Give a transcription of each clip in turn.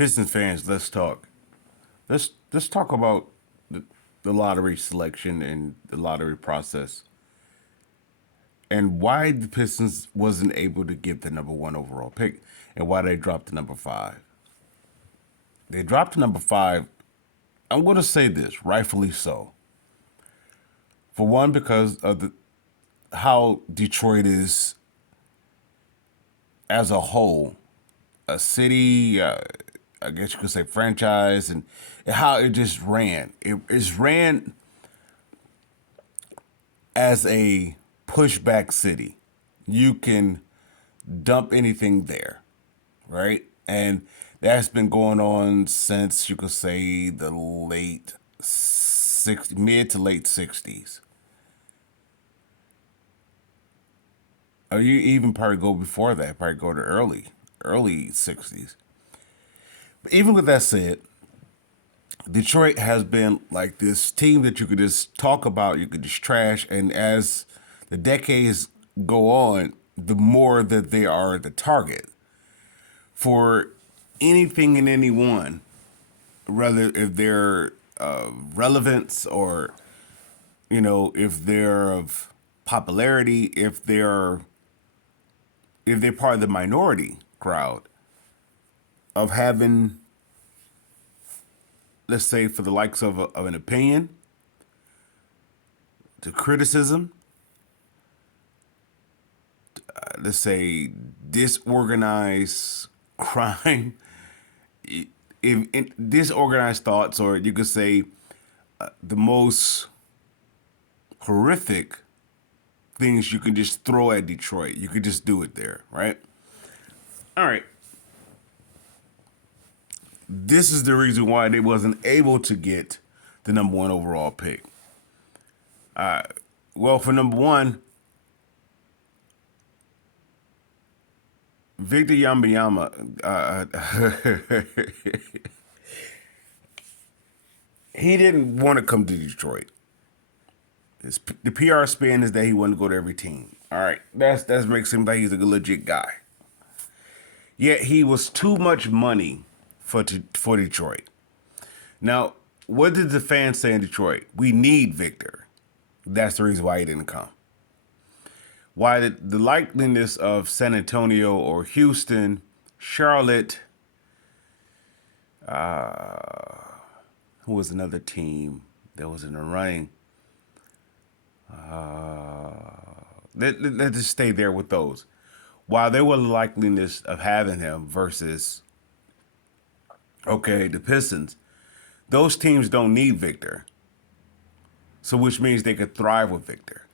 Pistons fans, let's talk. Let's talk about the lottery selection and the lottery process and why the Pistons wasn't able to get the number one overall pick and why they dropped to number five. They dropped to number five. I'm going to say this, rightfully so. For one, because of how Detroit is as a whole, a city, I guess you could say franchise, and how it just ran. It's ran as a pushback city. You can dump anything there, right? And that's been going on since you could say the mid to late 60s. Or you even probably go before that, probably go to early 60s. But even with that said, Detroit has been like this team that you could just talk about, you could just trash, and as the decades go on, the more that they are the target for anything and anyone, whether if they're relevance or if they're of popularity, if they're part of the minority crowd of having, let's say, for the likes of an opinion, to criticism, let's say disorganized crime, if disorganized thoughts, or you could say the most horrific things you can just throw at Detroit. You could just do it there, right? All right. This is the reason why they wasn't able to get the number one overall pick. Well, for number one, Victor Yambayama, he didn't want to come to Detroit. The PR spin is that he wanted to go to every team. All right, that makes him like he's a legit guy. Yet he was too much money for Detroit. Now, what did the fans say in Detroit? We need Victor. That's the reason why he didn't come. Why the likeliness of San Antonio or Houston, Charlotte, who was another team that was in the running? Let's just stay there with those. While there was a likeliness of having him versus, okay, the Pistons, those teams don't need Victor. So which means they could thrive with Victor.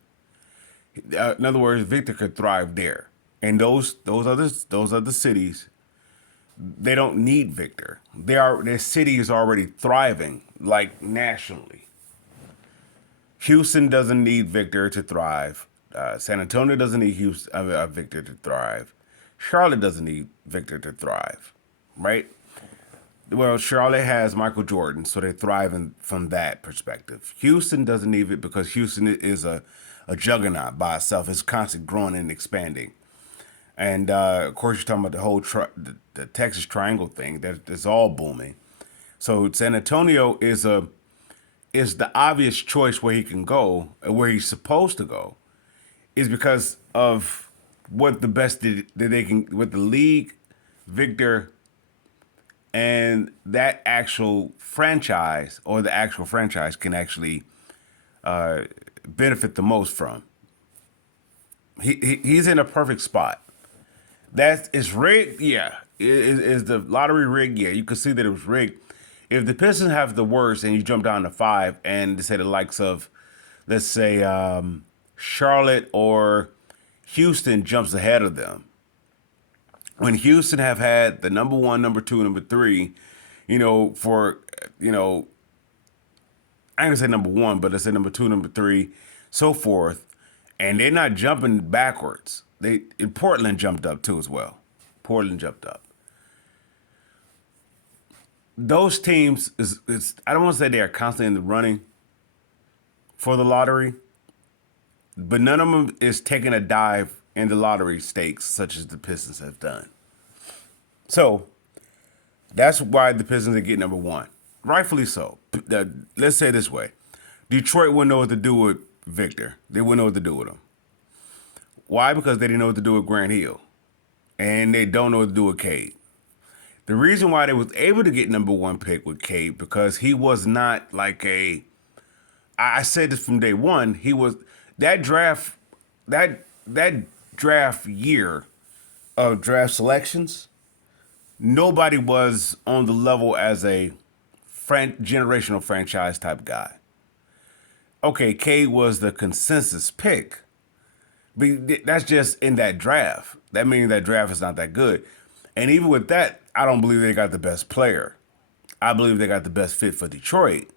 In other words, Victor could thrive there. And those other cities, they don't need Victor. Their city is already thriving, like nationally. Houston doesn't need Victor to thrive. San Antonio doesn't need Victor to thrive. Charlotte doesn't need Victor to thrive, right? Well, Charlotte has Michael Jordan, so they're thriving from that perspective. Houston doesn't need it because Houston is a juggernaut by itself. It's constantly growing and expanding. And of course, you're talking about the whole the Texas Triangle thing. That's all booming. So San Antonio is the obvious choice where he can go, where he's supposed to go, is because of what the best that they can with the league, Victor, and that actual franchise or the actual franchise can actually benefit the most from. He's in a perfect spot. That is rigged, yeah. Is the lottery rigged? Yeah, you can see that it was rigged. If the Pistons have the worst and you jump down to five, and they say the likes of, let's say, Charlotte or Houston jumps ahead of them. When Houston have had the number one, number two, number three, for I ain't gonna say number one, but let's say number two, number three, so forth, and they're not jumping backwards. Portland jumped up too as well. Portland jumped up. Those teams is I don't want to say they are constantly in the running for the lottery, but none of them is taking a dive in the lottery stakes such as the Pistons have done. So That's why the Pistons are getting number one. Rightfully so. Let's say it this way. Detroit wouldn't know what to do with Victor. They wouldn't know what to do with him. Why? Because they didn't know what to do with Grant Hill. And they don't know what to do with Cade. The reason why they was able to get number one pick with Cade, because he was not like I said this from day one, he was that draft year of draft selections, nobody was on the level as a generational franchise type guy. Okay, Cade was the consensus pick, but that's just in that draft. That means that draft is not that good. And even with that, I don't believe they got the best player. I believe they got the best fit for Detroit.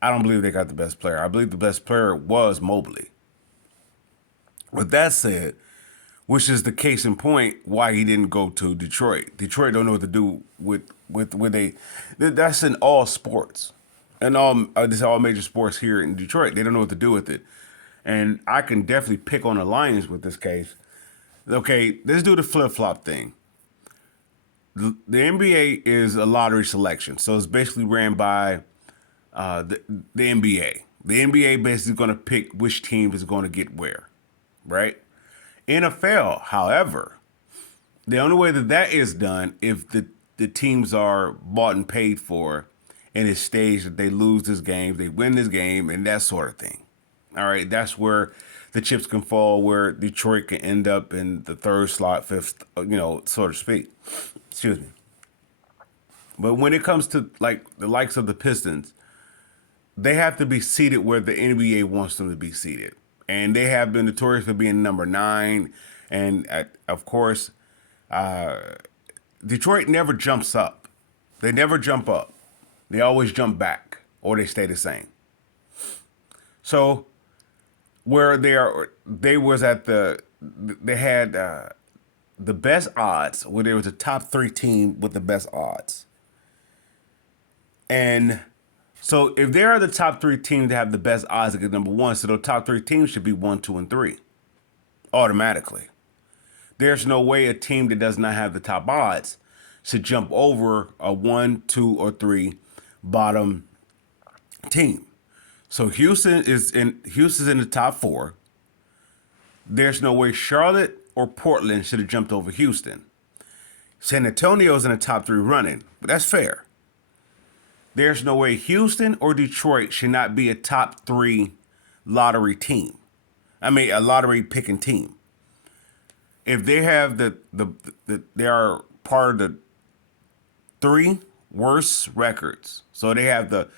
I don't believe they got the best player. I believe the best player was Mobley. With that said, which is the case in point why he didn't go to Detroit. Detroit don't know what to do with that's in all sports. And this is all major sports here in Detroit. They don't know what to do with it. And I can definitely pick on the Lions with this case. Okay, let's do the flip-flop thing. The NBA is a lottery selection. So it's basically ran by the NBA. The NBA basically going to pick which team is going to get where, right? NFL, however, the only way that is done if the teams are bought and paid for and it's staged that they lose this game, they win this game, and that sort of thing. All right, that's where the chips can fall, where Detroit can end up in the third slot, fifth, so to speak. Excuse me. But when it comes to like the likes of the Pistons, they have to be seated where the NBA wants them to be seated. And they have been notorious for being number 9. And of course, Detroit never jumps up. They never jump up. They always jump back or they stay the same. So where they had the best odds, where there was a top 3 team with the best odds. And so if they are the top 3 teams that have the best odds to get number one, so the top 3 teams should be 1, 2, and 3 automatically. There's no way a team that does not have the top odds should jump over a 1, 2, or 3 bottom team. So Houston's in the top 4. There's no way Charlotte or Portland should have jumped over Houston. San Antonio's in the top 3 running, but that's fair. There's no way Houston or Detroit should not be a top 3 lottery team. I mean, a lottery picking team. If they have they are part of the 3 worst records. So they have the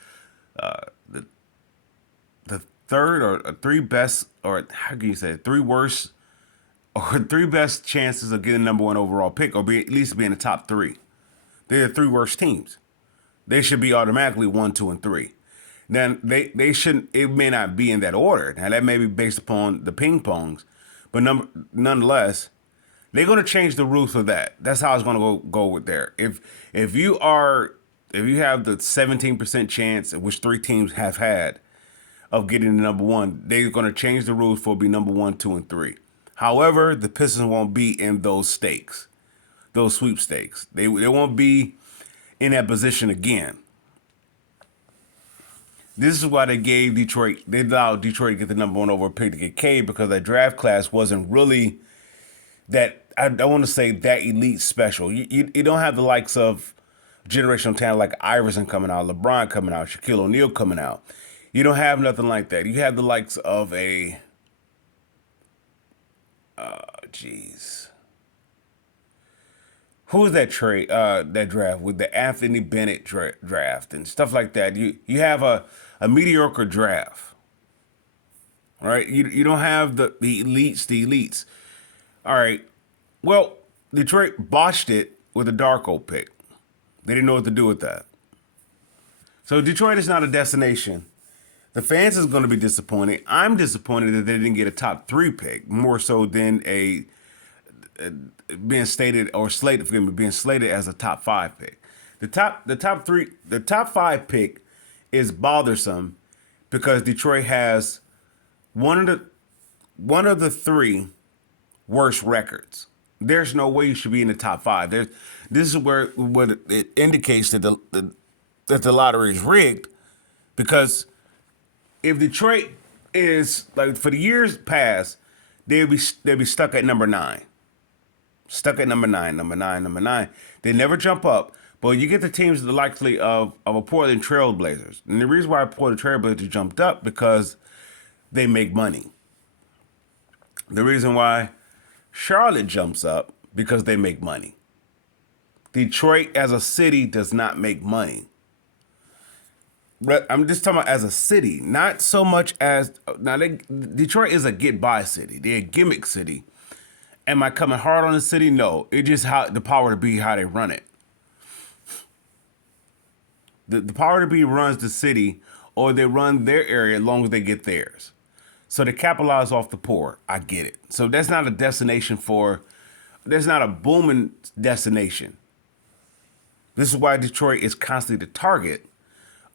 third or 3 best, or how can you say it, 3 worst or 3 best chances of getting number 1 overall pick, or at least be in the top 3. They're the 3 worst teams. They should be automatically 1, 2, and 3. Then they shouldn't. It may not be in that order. Now that may be based upon the ping pongs, but nonetheless, they're going to change the rules for that. That's how it's going to go with there. If you have the 17% chance, which 3 teams have had, of getting the number 1, they're going to change the rules for it be number 1, 2, and 3. However, the Pistons won't be in those stakes, those sweepstakes. They won't be in that position again. This is why they allowed Detroit to get the number 1 overall pick to get Cade, because that draft class wasn't really that, I want to say, that elite special. You don't have the likes of generational talent like Iverson coming out, LeBron coming out, Shaquille O'Neal coming out. You don't have nothing like that. You have the likes of who was that that draft with the Anthony Bennett draft and stuff like that? You have a mediocre draft, right? You don't have the elites. All right. Well, Detroit botched it with a Darko pick. They didn't know what to do with that. So Detroit is not a destination. The fans is going to be disappointed. I'm disappointed that they didn't get a top 3 pick, more so than being slated as a top 5 pick. The top 5 pick is bothersome because Detroit has one of the 3 worst records. There's no way you should be in the top five. This is where what it indicates that that the lottery is rigged, because if Detroit is like for the years past, they'd be stuck at number nine, stuck at number nine, number nine, number nine. They never jump up. But you get the teams that are likely of a Portland Trailblazers, and the reason why Portland Trailblazers jumped up because they make money. The reason why Charlotte jumps up because they make money. Detroit as a city does not make money. I'm just talking about as a city, not so much as now. Detroit is a get by city. They're a gimmick city. Am I coming hard on the city? No. It's just how the power to be, how they run it. The power to be runs the city, or they run their area as long as they get theirs. So they capitalize off the poor. I get it. So that's not a destination for. That's not a booming destination. This is why Detroit is constantly the target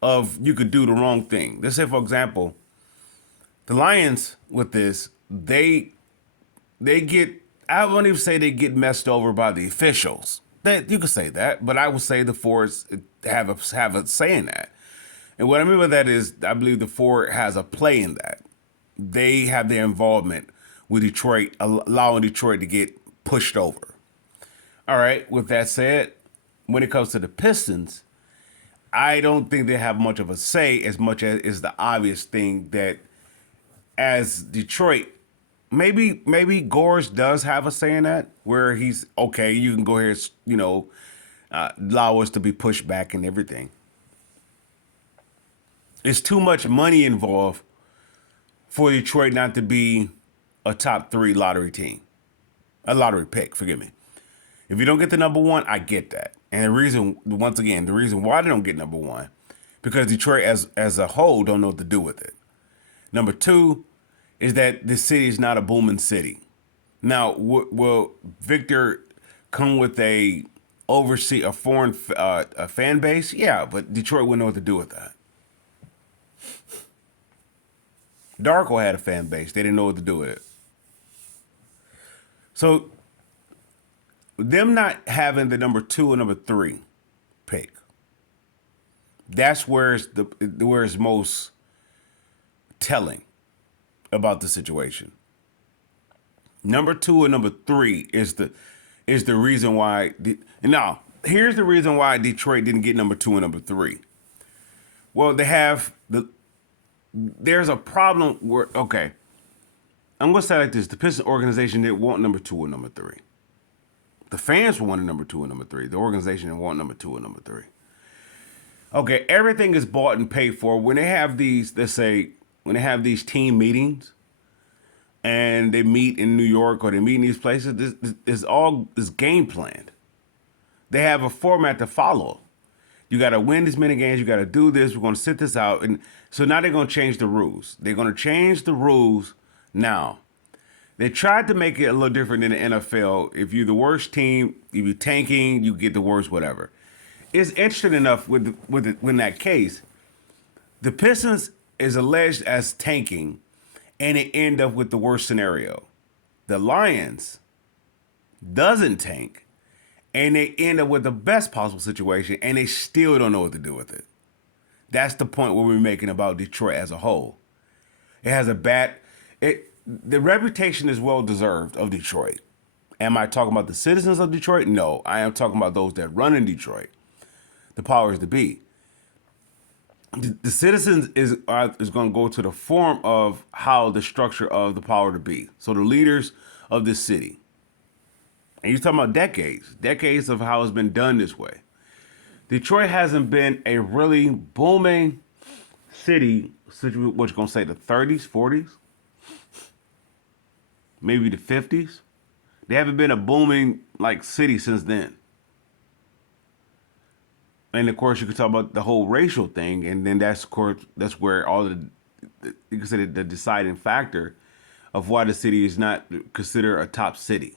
of you could do the wrong thing. Let's say, for example, the Lions with this, they get, I won't even say they get messed over by the officials. That you could say that, but I would say the Fords have a say in that. And what I mean by that is I believe the Ford has a play in that. They have their involvement with Detroit, allowing Detroit to get pushed over. All right, with that said, when it comes to the Pistons, I don't think they have much of a say as much as is the obvious thing that as Detroit, maybe Gores does have a say in that, where he's okay, you can go here, allow us to be pushed back and everything. It's too much money involved for Detroit not to be a top three lottery team, a lottery pick, forgive me. If you don't get the number one, I get that. And the reason why they don't get number one, because Detroit as a whole don't know what to do with it. Number two is that the city is not a booming city. Now, will Victor come with a foreign a fan base? Yeah, but Detroit wouldn't know what to do with that. Darko had a fan base. They didn't know what to do with it. So them not having the number two and number three pick, that's where it's most telling about the situation. Number two and number three is the reason why. Now, here's the reason why Detroit didn't get number two and number three. Well, there's a problem where, okay, I'm going to say it like this. The Pistons organization didn't want number two and number three. The fans wanted number two and number three. The organization didn't want number two and number three. Okay, everything is bought and paid for. When they have these, when they have these team meetings and they meet in New York or they meet in these places, this is all this game planned. They have a format to follow. You got to win this many games. You got to do this. We're going to sit this out. And so now they're going to change the rules. They're going to change the rules now. They tried to make it a little different in the NFL. If you're the worst team, if you're tanking, you get the worst whatever. It's interesting enough in that case, the Pistons is alleged as tanking, and it end up with the worst scenario. The Lions doesn't tank, and they end up with the best possible situation, and they still don't know what to do with it. That's the point where we're making about Detroit as a whole. It has the reputation is well deserved of Detroit. Am I talking about the citizens of Detroit? No, I am talking about those that run in Detroit, the powers that be. The citizens is going to go to the form of how the structure of the power to be. So the leaders of this city. And you're talking about decades of how it's been done this way. Detroit hasn't been a really booming city, what you're going to say, the 30s, 40s, maybe the 50s. They haven't been a booming city since then. And of course, you could talk about the whole racial thing, and then that's where all you can say the deciding factor of why the city is not considered a top city.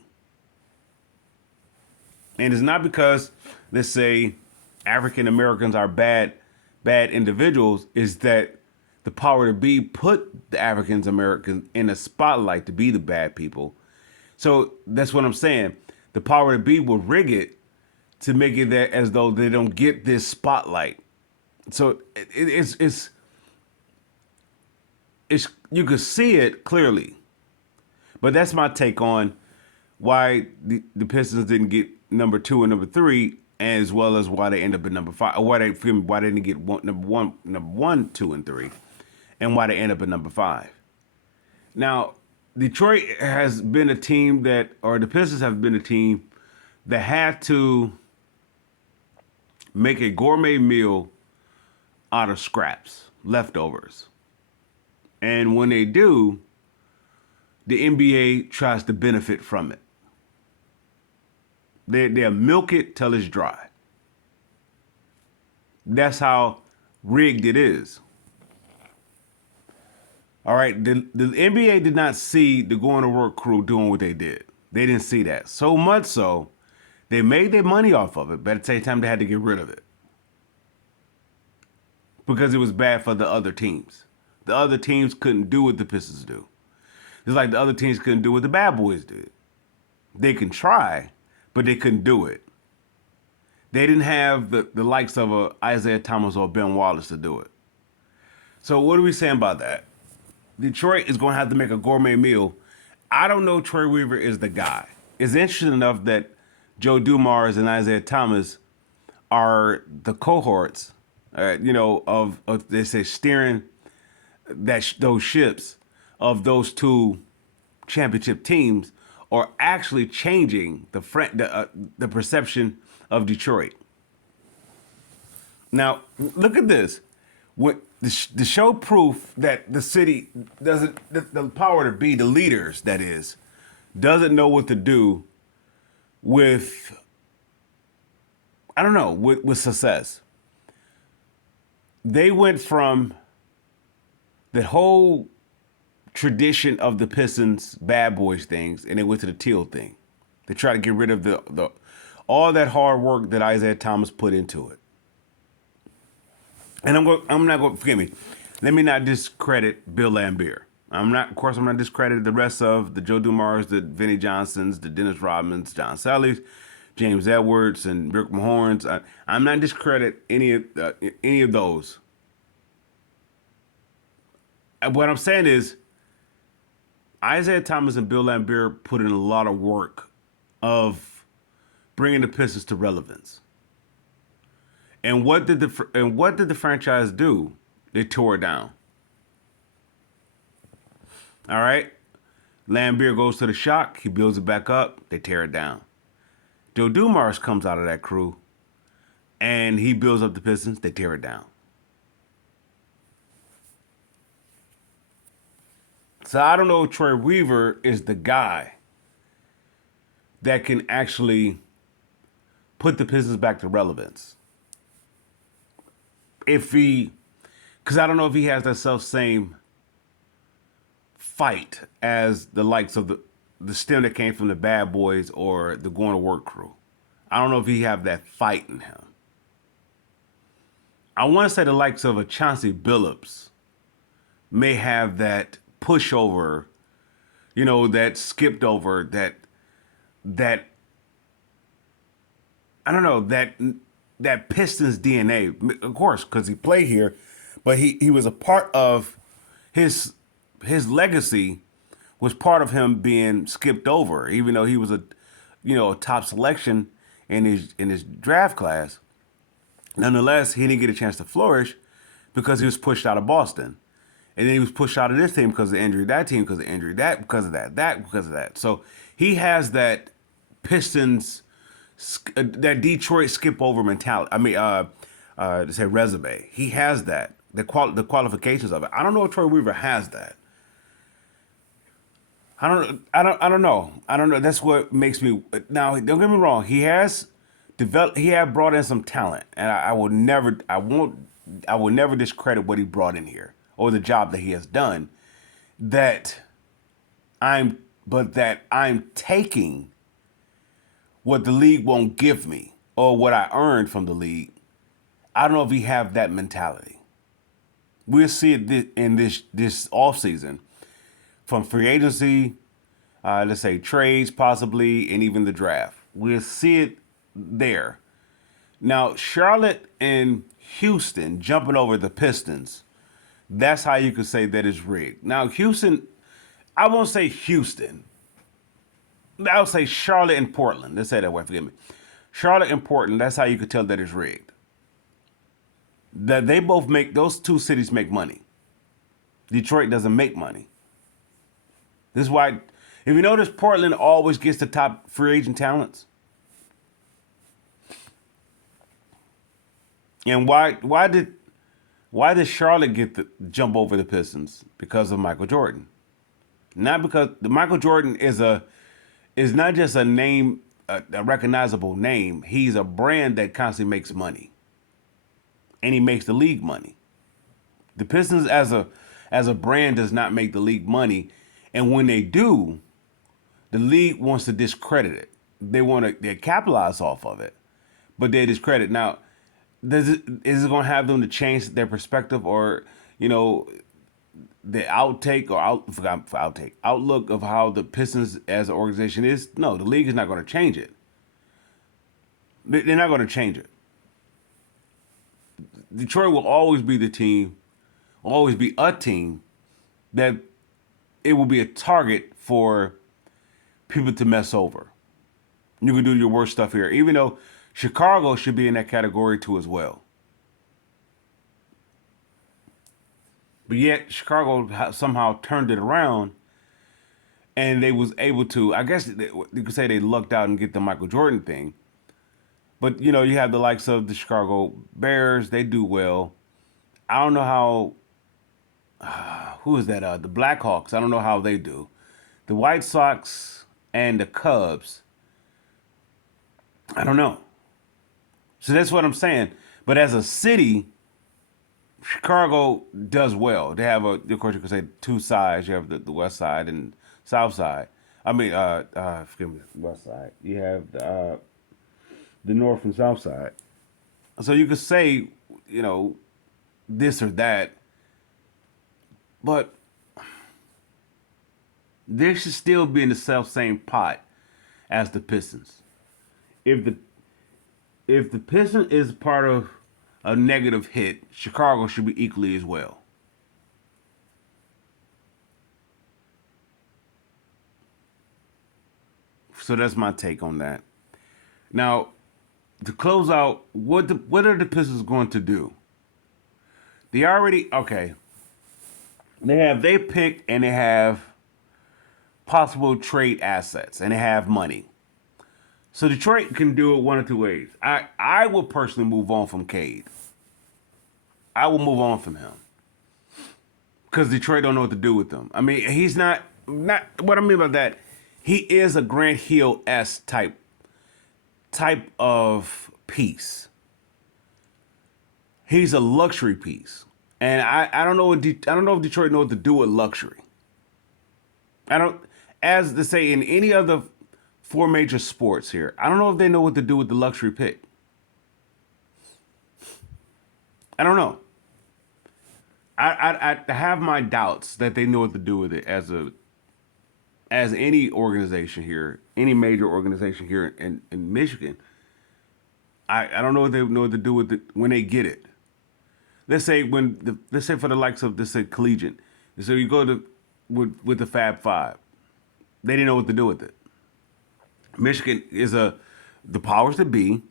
And it's not because, let's say, African Americans are bad individuals. Is that the power to be put the African Americans in a spotlight to be the bad people. So that's what I'm saying. the power to be will rig it to make it that as though they don't get this spotlight. So it's you could see it clearly, but that's my take on why the Pistons didn't get number 2 and number 3, as well as why they end up at number 5, or why they didn't get number one, 2, and 3, and why they end up at number 5. Now, Detroit has been a team that, or the Pistons have been a team that had to make a gourmet meal out of scraps, leftovers. And when they do, the NBA tries to benefit from it. They'll milk it till it's dry. That's how rigged it is. All right, the NBA did not see the going to work crew doing what they did. They didn't see that. So much so, they made their money off of it, but at the same time, they had to get rid of it. Because it was bad for the other teams. The other teams couldn't do what the Pistons do. It's like the other teams couldn't do what the Bad Boys did. They can try, but they couldn't do it. They didn't have the likes of a Isaiah Thomas or Ben Wallace to do it. So what are we saying about that? Detroit is going to have to make a gourmet meal. I don't know Troy Weaver is the guy. It's interesting enough that Joe Dumars and Isaiah Thomas are the cohorts, of they say steering those ships of those two championship teams, are actually changing the perception of Detroit. Now, look at this. What the show proof that the city doesn't, the power to be, the leaders, that is, doesn't know what to do with, I don't know, with success. They went from the whole tradition of the Pistons Bad Boys things, and they went to the Teal thing. They tried to get rid of the all that hard work that Isaiah Thomas put into it. And I'm not going, forgive me, let me not discredit Bill Laimbeer. I'm not discrediting the rest of the Joe Dumars, the Vinnie Johnsons, the Dennis Rodmans, John Sallies, James Edwards, and Rick Mahorns. I'm not discredit any of those. What I'm saying is, Isaiah Thomas and Bill Laimbeer put in a lot of work of bringing the Pistons to relevance. And what did the franchise do? They tore it down. All right? Laimbeer goes to the Shock. He builds it back up. They tear it down. Joe Dumars comes out of that crew, and he builds up the Pistons. They tear it down. So I don't know if Troy Weaver is the guy that can actually put the Pistons back to relevance. Because I don't know if he has that same fight as the likes of the stem that came from the Bad Boys or the Going to Work crew. I don't know if he have that fight in him. I want to say the likes of a Chauncey Billups may have that pushover, that skipped over, that I don't know, that Pistons DNA, of course, because he played here, but he was a part of his legacy was part of him being skipped over, even though he was a top selection in his draft class. Nonetheless, he didn't get a chance to flourish because he was pushed out of Boston. And then he was pushed out of this team because of injury, that team because of injury, because of that because of that. So he has that Pistons, that Detroit skip over mentality. I mean, to say resume. He has that, the qualifications of it. I don't know if Troy Weaver has that. I don't know. That's what makes me, now don't get me wrong. He has brought in some talent, and I will never discredit what he brought in here or the job that he has done. That I'm taking what the league won't give me or what I earned from the league. I don't know if he have that mentality. We'll see it in this offseason, from free agency, let's say trades possibly, and even the draft. We'll see it there. Now, Charlotte and Houston jumping over the Pistons. That's how you could say that it's rigged. Now, Houston, I won't say Houston. I'll say Charlotte and Portland. Let's say that way. Forgive me. Charlotte and Portland. That's how you could tell that it's rigged. That they both make those two cities make money. Detroit doesn't make money. This is why, if you notice, Portland always gets the top free agent talents. And why did Charlotte get the jump over the Pistons? Because of Michael Jordan. Not because Michael Jordan is not just a name, a recognizable name. He's a brand that constantly makes money, and he makes the league money. The Pistons as a brand does not make the league money, and when they do, the league wants to discredit it. They capitalize off of it, but they discredit. Now, is it going to have them to change their perspective, or the outlook of how the Pistons as an organization is? No, the league is not going to change it. They're not going to change it. Detroit will always be the team, always be a team that it will be a target for people to mess over. You can do your worst stuff here, even though Chicago should be in that category too as well. But yet Chicago somehow turned it around, and they was able to. I guess you could say they lucked out and get the Michael Jordan thing. But you have the likes of the Chicago Bears. They do well. I don't know how. Who is that? The Blackhawks. I don't know how they do. The White Sox and the Cubs. I don't know. So that's what I'm saying. But as a city, Chicago does well. They have of course, you could say two sides. You have the West Side and South Side. I mean, forgive me, West Side. You have the North and South Side. So you could say, this or that, but they should still be in the same pot as the Pistons. If the Pistons is part of a negative hit, Chicago should be equally as well. So that's my take on that. Now, to close out, what are the Pistons going to do? They already okay. They picked and they have possible trade assets and they have money. So Detroit can do it one of two ways. I will personally move on from Cade. I will move on from him because Detroit don't know what to do with him. I mean, he's not what I mean by that. He is a Grant Hill-esque type of piece. He's a luxury piece, and I don't know I don't know if Detroit knows what to do with luxury. I don't, as they say in any other four major sports here, I don't know if they know what to do with the luxury pick. I don't know. I have my doubts that they know what to do with it as any organization here, any major organization here in Michigan. I don't know what they know what to do with it when they get it. Let's say for the likes of collegiate. So you go to with the Fab Five, they didn't know what to do with it. Michigan is the powers that be.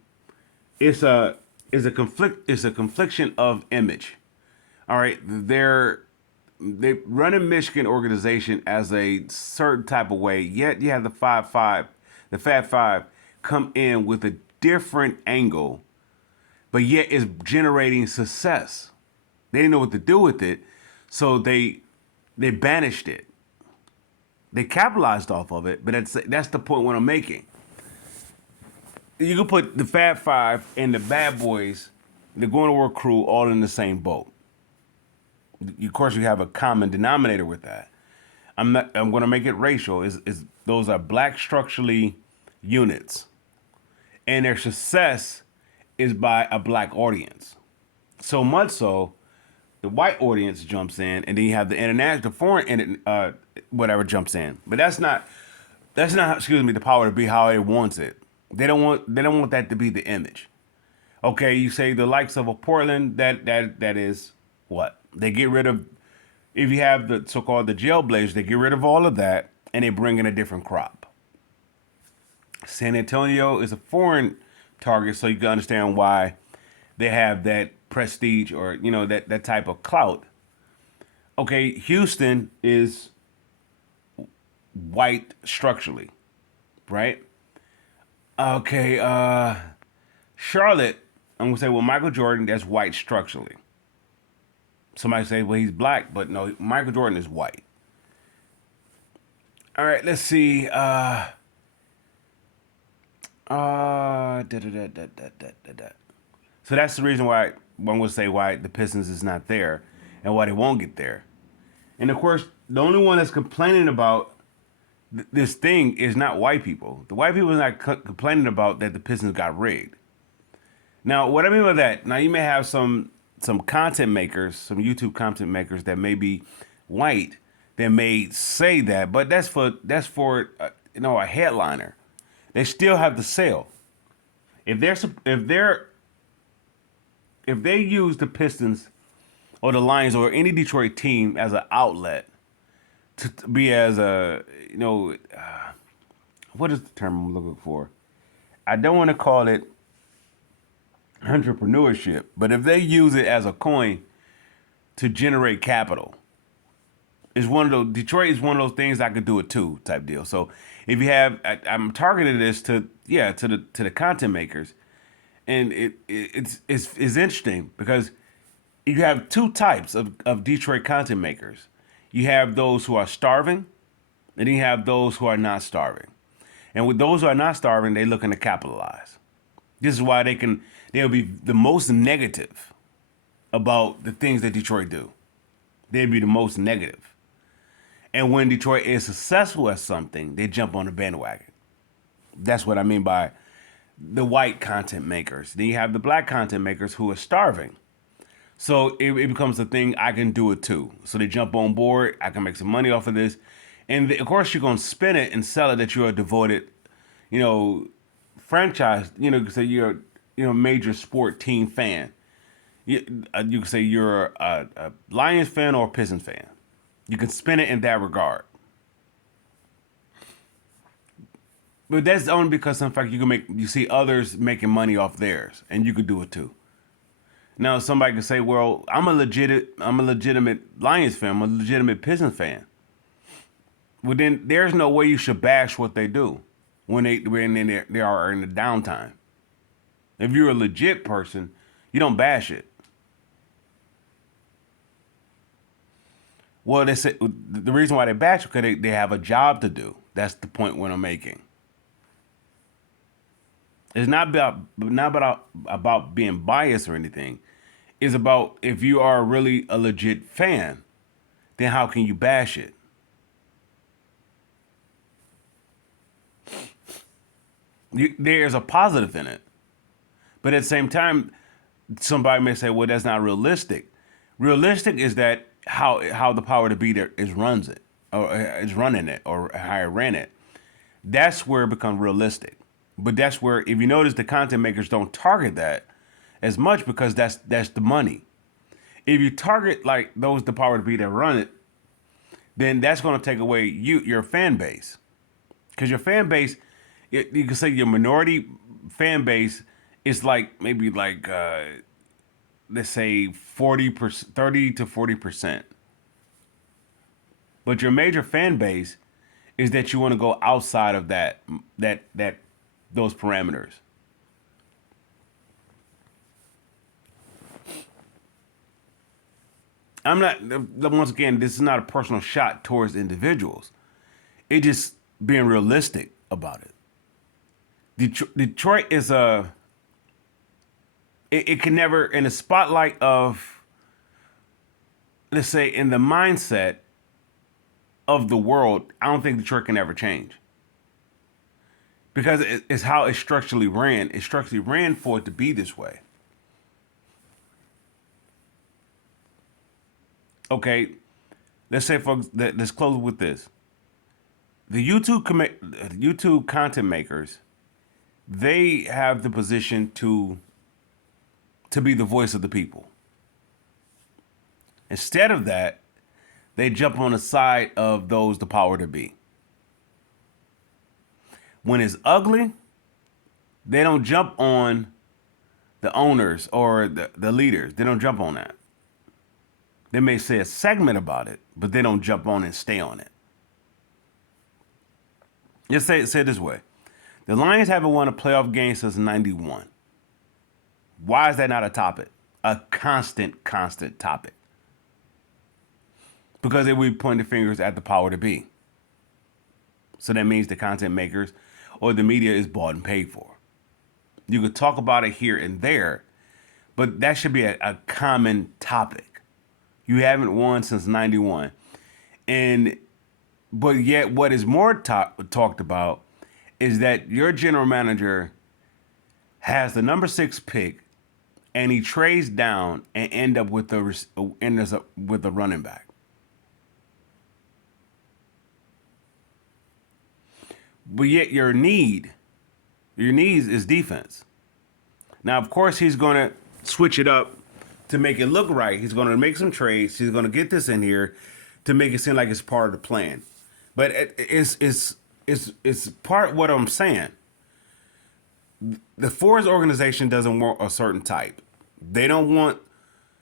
It's a confliction of image. All right, they run a Michigan organization as a certain type of way. Yet you have the Fab Five come in with a different angle, but yet it's generating success. They didn't know what to do with it, so they banished it. They capitalized off of it, but that's the point what I'm making. You can put the Fab Five and the Bad Boys, the Going to Work crew, all in the same boat. Of course, you have a common denominator with that. I'm going to make it racial. Is those are black structurally units, and their success is by a black audience. So much so, the white audience jumps in, and then you have the international, the foreign, whatever jumps in. But that's not. Excuse me, the power to be how it wants it. They don't want that to be the image. Okay, you say the likes of a Portland, that is what? They get rid of, if you have the so-called the jailblazers, they get rid of all of that and they bring in a different crop. San Antonio is a foreign target, so you can understand why they have that prestige, or that type of clout. Okay, Houston is white structurally, right? Okay, Charlotte, I'm gonna say, well, Michael Jordan, that's white structurally. Somebody say, well, he's black, but no, Michael Jordan is white. All right, let's see. Da, da, da, da, da, da, da, da. So that's the reason why one would say why the Pistons is not there and why they won't get there. And of course, the only one that's complaining about this thing is not white people. The white people is not complaining about that the Pistons got rigged. Now, what I mean by that, now you may have some content makers, some YouTube content makers that may be white that may say that, but that's for a headliner. They still have to sell. If they're if they're if they use the Pistons or the Lions or any Detroit team as an outlet to be as a what is the term I'm looking for? I don't want to call it entrepreneurship, but if they use it as a coin to generate capital, it's one of those. Detroit is one of those things I could do it too type deal. So if you have, I'm targeting this to the content makers, and it's interesting because you have two types of Detroit content makers. You have those who are starving, and then you have those who are not starving. And with those who are not starving, they're looking to capitalize. This is why they'll be the most negative about the things that Detroit do. They'll be the most negative. And when Detroit is successful at something, they jump on the bandwagon. That's what I mean by the white content makers. Then you have the black content makers who are starving. So it becomes a thing, I can do it too. So they jump on board, I can make some money off of this. And of course, you're going to spin it and sell it that you're a devoted, you know, franchise, say you're major sport team fan. You can say you're a Lions fan or a Pistons fan. You can spin it in that regard. But that's only because, in fact, you see others making money off theirs, and you could do it too. Now, somebody could say, "Well, I'm a legitimate Lions fan. I'm a legitimate Pistons fan." Well, then there's no way you should bash what they do when they are in the downtime. If you're a legit person, you don't bash it. Well, they say the reason why they bash it because they have a job to do. That's the point what I'm making. It's not about being biased or anything. It's about if you are really a legit fan, then how can you bash it? There's a positive in it, but at the same time, somebody may say, "Well, that's not realistic." Realistic is that how the power to be there runs it, or is running it, or how it ran it. That's where it becomes realistic. But that's where, if you notice, the content makers don't target that as much because that's the money. If you target like those the power to be that run it, then that's going to take away your fan base, because your fan base, you can say your minority fan base is like maybe like let's say 40%, 30 to 40%. But your major fan base is that you want to go outside of that those parameters. I'm not, once again, this is not a personal shot towards individuals. It's just being realistic about it. Detroit is it can never, in the spotlight of, let's say, in the mindset of the world, I don't think Detroit can ever change. Because it's how it's structurally ran. It's structurally ran for it to be this way. Okay, let's say, folks, let's close with this. The YouTube content makers, they have the position to be the voice of the people. Instead of that, they jump on the side of those the power to be. When it's ugly, they don't jump on the owners or the leaders. They don't jump on that. They may say a segment about it, but they don't jump on and stay on it. Just say it this way. The Lions haven't won a playoff game since 91. Why is that not a topic? A constant topic. Because they will be pointing fingers at the power to be. So that means the content makers or the media is bought and paid for. You could talk about it here and there, but that should be a common topic. You haven't won since 91. But yet what is more talked about is that your general manager has the number 6 pick and he trades down and ends up with a running back. But yet your needs is defense. Now, of course, he's going to switch it up to make it look right. He's going to make some trades. He's going to get this in here to make it seem like it's part of the plan. But it's part of what I'm saying. The Forest organization doesn't want a certain type. They don't want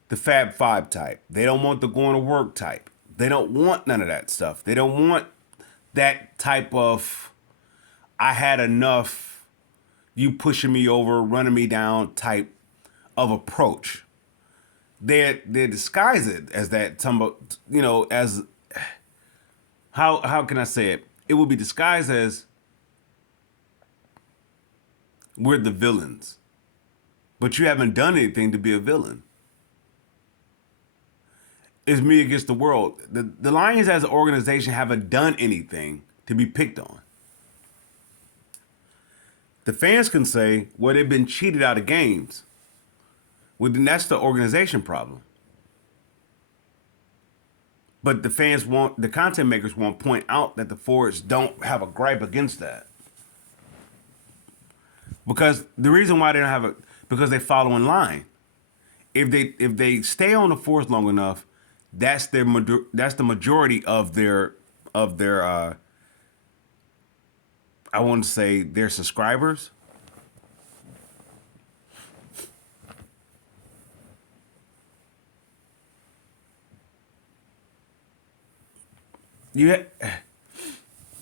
the Fab Five type. They don't want the going to work type. They don't want none of that stuff. They don't want that type of I had enough, you pushing me over, running me down type of approach. They disguise it as that, as how can I say it? It will be disguised as we're the villains, but you haven't done anything to be a villain. It's me against the world. The Lions as an organization haven't done anything to be picked on. The fans can say, well, they've been cheated out of games. Well, then that's the organization problem. But the content makers won't point out that the Fords don't have a gripe against that. Because the reason why they don't have because they follow in line. If they stay on the force long enough, that's the majority of their I want to say their subscribers.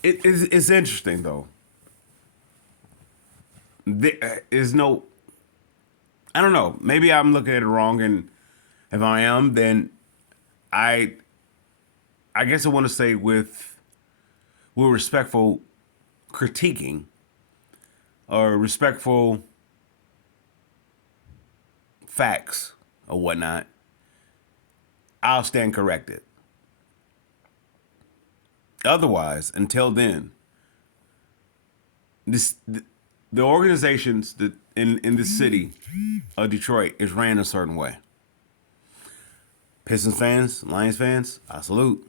It's interesting though. There is no, I don't know. Maybe I'm looking at it wrong, and if I am, then I guess I want to say with respectful critiquing or respectful facts or whatnot, I'll stand corrected. Otherwise, until then, the organizations that in the city of Detroit is ran a certain way. Pistons fans, Lions fans, I salute.